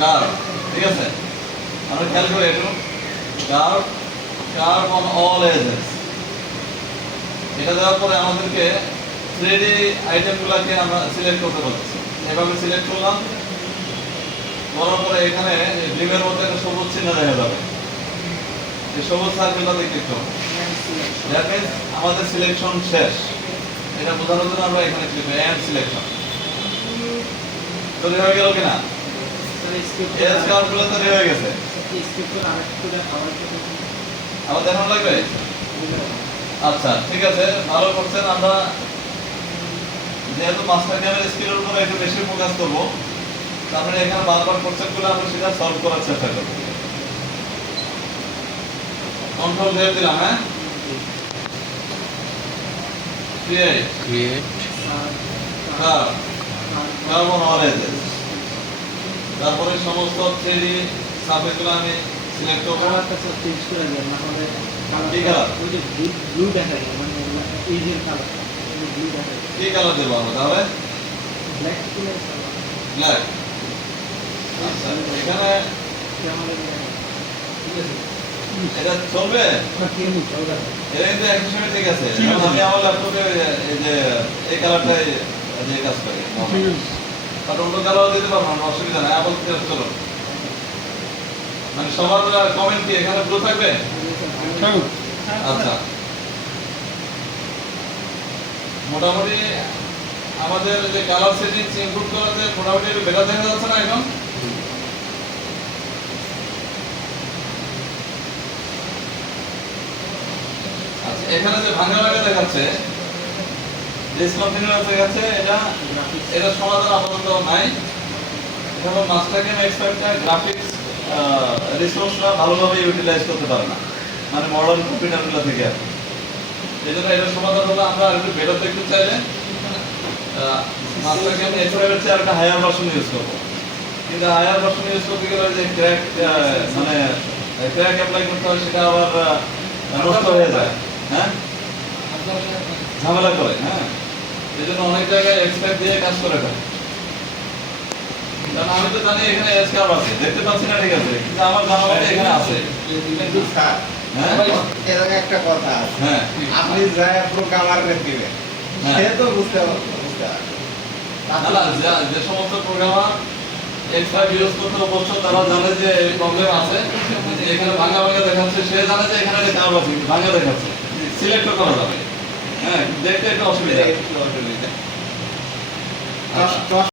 Curve, ঠিক আছে? আমরা খেয়াল করি একটু, কার্ভ অন অল এজেস। এটা দেওয়ার পরে আমাদেরকে 3D আইটেমগুলোকে আমরা সিলেক্ট করতে বলছি। এভাবে সিলেক্ট করলাম, করার পরে এখানে বিমের মধ্যে একটা সবুজ চিহ্ন দেখা যাবে। এই সবুজ সার্কেলটাতে ক্লিক করব। দ্যাট মিন্স আমাদের সিলেকশন শেষ। এটা বোঝানোর জন্য আমরা এখানে ক্লিক করি এন্ড সিলেকশন। তৈরি হয়ে গেল কিনা? এস কার্ভগুলো তৈরি হয়ে গেছে। আবার দেখানো লাগবে? আচ্ছা, ঠিক আছে, ভালো করছেন। আমরা যেহেতু মাস্টার ক্যামের স্কিলের উপরে একটু বেশি ফোকাস করবো, তারপরে এখানে বারবার কনসেপ্টগুলো আমরা সেটা সলভ করার চেষ্টা করব। কন্ট্রোল দিয়ে দিলাম, হ্যাঁ, create curve on all ages. তারপরে সমস্ত 3D সারফেসগুলো আমি সিলেক্ট করব। কালারটা সব চেঞ্জ করে দেন, না হলে কি কালার? ওই যে ব্লু দেখা যায়, মানে এই যে কালার ব্লু দেখা যায়। কি কালার দেবো আমরা তাহলে? Black colour black. আচ্ছা, এখানে এটা চলবে? এটা কিন্তু একই সময় ঠিক আছে। এখন আমি আমার ল্যাপটপে এই যে এই কালারটাই দিয়ে কাজ করি। আর অন্য কালার দিতে পারবো না, অসুবিধা নাই। আবার চলো, মানে সবার কমেন্ট কি এখানে ব্লু থাকবে? আচ্ছা, মোটামুটি আমাদের যে কালার সেটিংস ইমপ্রুভ করাতে মোটামুটি একটু বেটার দেখা যাচ্ছে না এখন? আচ্ছা, এখানে যে ভাঙা ভাঙা দেখাচ্ছে, ডিসকন্টিনিউয়াস দেখাচ্ছে, এটা সমাধান আপাতত নাই। এখন মাস্টার ক্যাম এক্সপার্টটা গ্রাফিক্স রিসোর্সটা ভালোভাবে ইউটিলাইজ করতে পারে না, মানে মডার্ন কম্পিউটারগুলো থেকে আর কি। এই জন্য এটার সমাধান হলো আমরা একটু বেটার দেখতে চাইলে মাস্টার ক্যাম এক্সপার্টের চেয়ে একটা হায়ার ভার্সন ইউজ করবো। কিন্তু হায়ার ভার্সন ইউজ করতে গেলে যে ক্র্যাক, মানে ক্র্যাক অ্যাপ্লাই করতে হয়, সেটা আবার নষ্ট হয়ে যায়, হ্যাঁ, ঝামেলা করে, হ্যাঁ। এই জন্য অনেক জায়গায় এক্সপার্ট দিয়ে কাজ করে দেয়। কারণ আমি তো জানি এখানে এস কার্ভ আছে, দেখতে পাচ্ছি না, ঠিক আছে, কিন্তু আমার জানা মতে এখানে আছে। একটা কথা আছে, হ্যাঁ, আপনি যায় প্রোগ্রামারকে দিবেন, সে তো বুঝতে পারবে। না, যে সমস্ত প্রোগ্রামার এক্সপার্ট ইউজ করতে বলছো, তারা জানে যে এই প্রবলেম আছে, এখানে ভাঙা ভাঙা দেখাচ্ছে, সে জানে যে এখানে কার্ভ আছে, ভাঙা দেখাচ্ছে, সিলেক্ট করা যাবে, হ্যাঁ, দেখতে একটু অসুবিধা।